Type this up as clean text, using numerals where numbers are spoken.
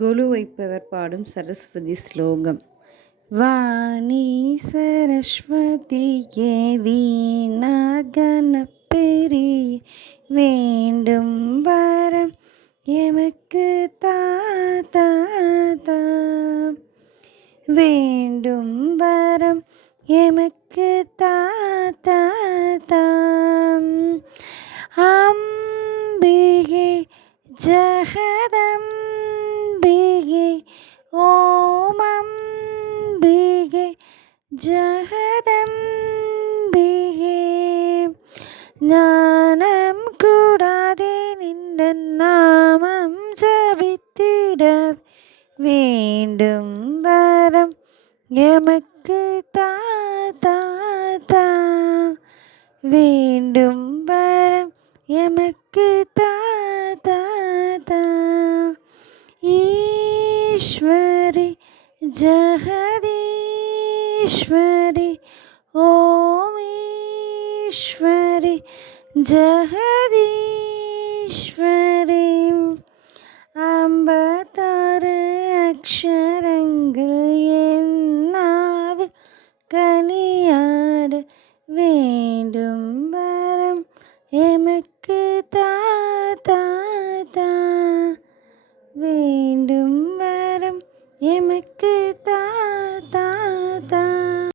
கொலு வைப்பவர் பாடும் சரஸ்வதி ஸ்லோகம். வாணி சரஸ்வதியே வீணா கணப்பெரிய வேண்டும் வரம் எமக்கு தாத்தா வேண்டும் வரம் எமக்கு தாத்தா அம்பிகை ஜகதம்பிகை ஓம் அம்பிகை ஜகதம்பிகே ஞானம் கூடாதே நின்ற நாமம் ஜபித்திட வேண்டும் வரம் எமக்கு தாத்தா வேண்டும் வரம் எமக்கு தாத்தா ஈஸ்வரி ஜெகதீஸ்வரி ஓம் ஈஸ்வரி ஜெகதீஸ்வரி 56 அக்ஷரங்கள் என்னாவில் கலியாட வேண்டும்